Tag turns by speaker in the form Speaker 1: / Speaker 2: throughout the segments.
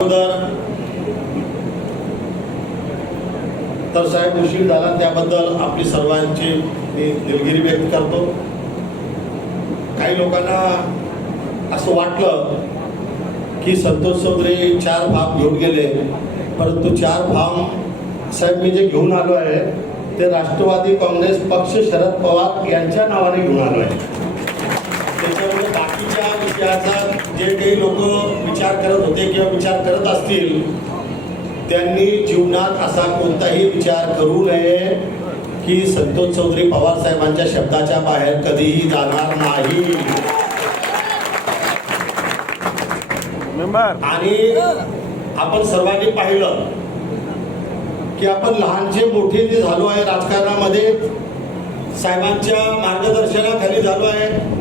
Speaker 1: तर साहेब उशीर झाला त्याबद्दल आपली सर्वांची मी दिलगिरी व्यक्त करतो काही लोकांना असं वाटलं की संतोष चौधरी चार भाव घेऊन गेले परंतु चार भाव साहेब मी जे घेऊन आलो आहे ते राष्ट्रवादी काँग्रेस पक्ष शरद पवार यांच्या नावाने घेऊन आलो आहे त्याच्यामुळे बाकीच्या विषयाचा जे काही लोक विचार करत होते किंवा विचार करत असतील त्यांनी जीवनात असा कोणताही विचार करू नये की संतोष चौधरी पवार साहेबांच्या शब्दाच्या बाहेर कधीही जाणार नाही आणि आपण सर्वांनी पाहिलं की आपण लहानचे मोठे जे झालो आहे राजकारणामध्ये साहेबांच्या मार्गदर्शनाखाली झालो आहे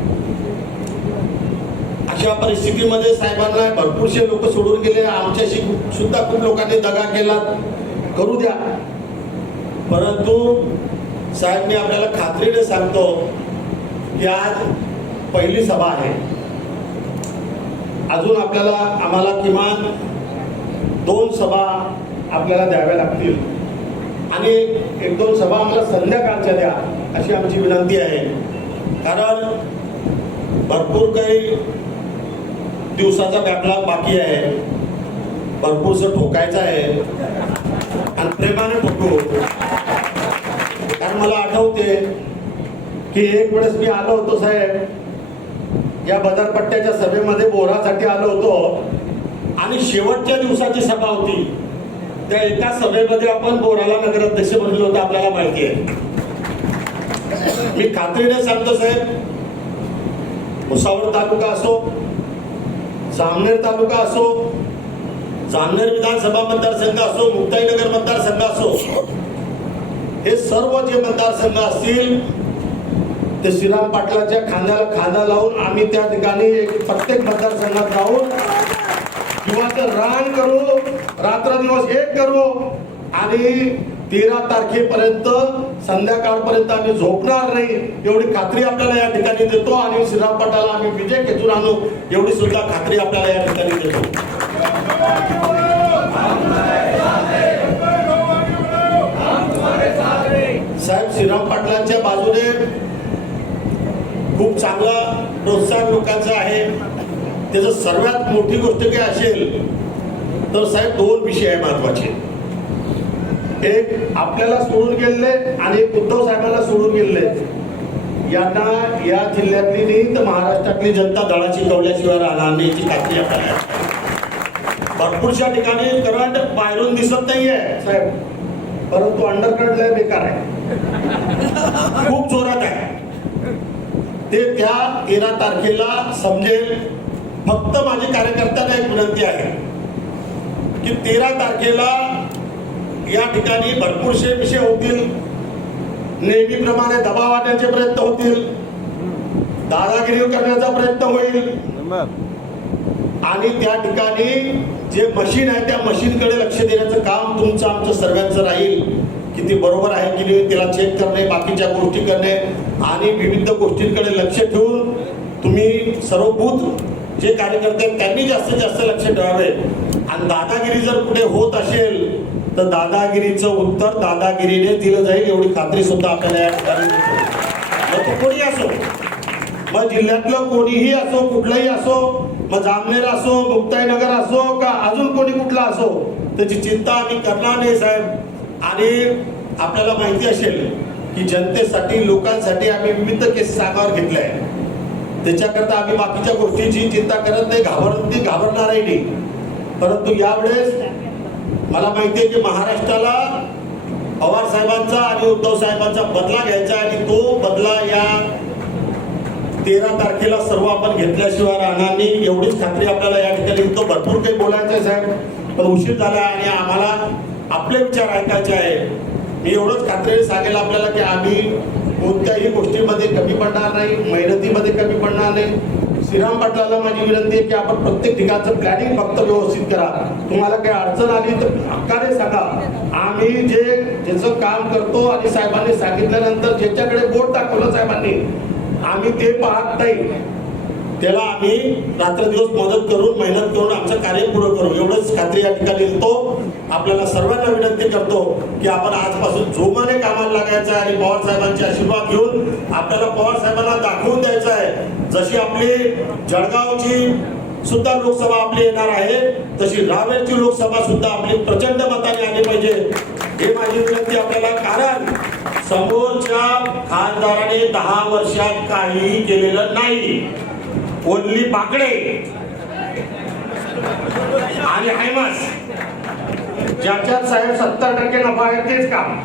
Speaker 1: अशा परिस्थितीमध्ये साहेबांना भरपूरसे लोक सोडून गेले आमच्याशी सुद्धा खूप लोकांनी दगा केला करू द्या परंतु साहेब मी आपल्याला खात्रीने सांगतो की आज पहिली सभा आहे अजून आपल्याला आम्हाला किमान दोन सभा आपल्याला द्याव्या लागतील आणि एक दोन सभा आम्हाला संध्याकाळच्या द्या अशी आमची विनंती आहे कारण भरपूर काही दिवसाचा बॅकलॉग बाकी आहे भरपूरसं ठोकायचं आहे आणि प्रेमाने ठोकू कारण मला आठवते की एक वेळेस मी आलो होतो साहेब या बदरपट्ट्याच्या सभेमध्ये बोरासाठी आलो होतो आणि शेवटच्या दिवसाची सभा होती त्या एका सभेमध्ये आपण बोराला नगराध्यक्ष बनलो होतो आपल्याला माहिती आहे मी खात्रीने सांगतो साहेब भुसावळ तालुका असो जामनेर तालुका असो जामनेर विधानसभा मतदारसंघ असो मुक्ताईनगर मतदारसंघ असो हे सर्व जे मतदारसंघ असतील ते श्रीराम पाटलाच्या खांद्याला खांदा लावून आम्ही त्या ठिकाणी एक प्रत्येक मतदारसंघात राहून किंवा रान करू रात्र दिवस एक करू आणि तेरा तारखेपर्यंत संध्याकाळपर्यंत आम्ही झोपणार नाही एवढी खात्री आपल्याला या ठिकाणी देतो आणि श्रीराम आम्ही विजय खेचून आणू एवढी सुद्धा खात्री आपल्याला या ठिकाणी देतो साहेब श्रीराम पाटलांच्या बाजूने खूप चांगला प्रोत्साहन लोकांचं आहे त्याचं सर्वात मोठी गोष्ट काय असेल तर साहेब दोन विषय आहे महत्वाचे एक आपल्याला सोडून गेले आणि एक उद्धव साहेबांना सोडून गेले यांना या जिल्ह्यातली नाही महाराष्ट्रातली जनता दळा शिकवल्याशिवाय राहणार नाही खात्री आपल्याला भरपूरशा ठिकाणी करंट बाहेरून दिसत नाहीये साहेब परंतु अंडरकरंट लय बेकार आहे खूप जोरात आहे ते त्या तेरा तारखेला समजेल फक्त माझे कार्यकर्त्यांना एक विनंती आहे की तेरा तारखेला या ठिकाणी भरपूरसे विषय होतील नेहमीप्रमाणे दबाव आणण्याचे प्रयत्न होतील दादागिरी करण्याचा प्रयत्न होईल आणि त्या ठिकाणी जे मशीन आहे त्या मशीनकडे लक्ष देण्याचं काम तुमचं आमचं सर्वांचं राहील की ती बरोबर आहे की नाही तिला चेक करणे बाकीच्या गोष्टी करणे आणि विविध गोष्टींकडे लक्ष ठेवून तुम्ही सर्वभूत जे कार्यकर्ते त्यांनी जास्तीत जास्त लक्ष ठेवावे आणि दादागिरी जर कुठे होत असेल तर दादागिरीचं उत्तर दादागिरीने दिलं जाईल एवढी खात्री सुद्धा आपल्याला या ठिकाणी तो कोणी असो मग जिल्ह्यातलं कोणीही असो कुठलंही असो मग जामनेर असो मुक्ताईनगर असो का अजून कोणी कुठला असो त्याची चिंता आम्ही करणार नाही साहेब आणि आपल्याला माहिती असेल की जनतेसाठी लोकांसाठी आम्ही विविध केस सांगावर घेतले आहे त्याच्याकरता आम्ही बाकीच्या गोष्टीची चिंता करत नाही नाही घाबरणारही नाही परंतु यावेळेस मला माहिती आहे की महाराष्ट्राला पवार साहेबांचा आणि उद्धव साहेबांचा बदला घ्यायचा आणि तो बदला या तेरा तारखेला सर्व आपण घेतल्याशिवाय राहणार नाही एवढीच खात्री आपल्याला या ठिकाणी तो भरपूर काही बोलायचं आहे साहेब पण उशीर झाला आणि आम्हाला आपले विचार ऐकायचे आहे मी एवढंच खात्री सांगेल आपल्याला की आम्ही कोणत्याही गोष्टीमध्ये कमी पडणार नाही मेहनतीमध्ये कमी पडणार नाही श्रीराम पाटलाला माझी विनंती आहे की आपण प्रत्येक ठिकाणचं प्लॅनिंग फक्त व्यवस्थित करा तुम्हाला काही अडचण आली तर हक्काने सांगा आम्ही जे ज्याचं काम करतो आणि साहेबांनी सांगितल्यानंतर ज्याच्याकडे बोट दाखवलं साहेबांनी आम्ही ते पाहत नाही त्याला आम्ही रात्रदिवस मदत करून मेहनत करून आमचं कार्य पूर्ण करू एवढंच खात्री या ठिकाणी आपल्याला सर्वांना विनंती करतो की आपण आजपासून जोमाने कामाला लागायचं आहे आणि पवार साहेबांचे आशीर्वाद घेऊन आपल्याला पवार साहेबांना दाखवून द्यायचं आहे जशी आपली जळगावची सुद्धा लोकसभा आपली येणार आहे तशी रावेरची लोकसभा सुद्धा आपली प्रचंड मताने आली पाहिजे हे माझी विनंती आपल्याला कारण समोरच्या खासदाराने दहा वर्षात काहीही केलेलं नाही ओनली पाकडे आणि हायमास ज्याच्यात साहेब सत्तर टक्के नफा आहे तेच काम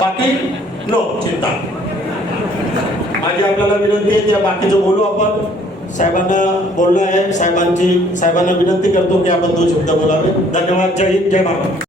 Speaker 1: बाकी नो चिंता माझी आपल्याला विनंती आहे त्या बाकीचं बोलू आपण साहेबांना बोलणं आहे साहेबांची साहेबांना विनंती करतो की आपण तो शब्द बोलावे धन्यवाद जय हिंद जय भारत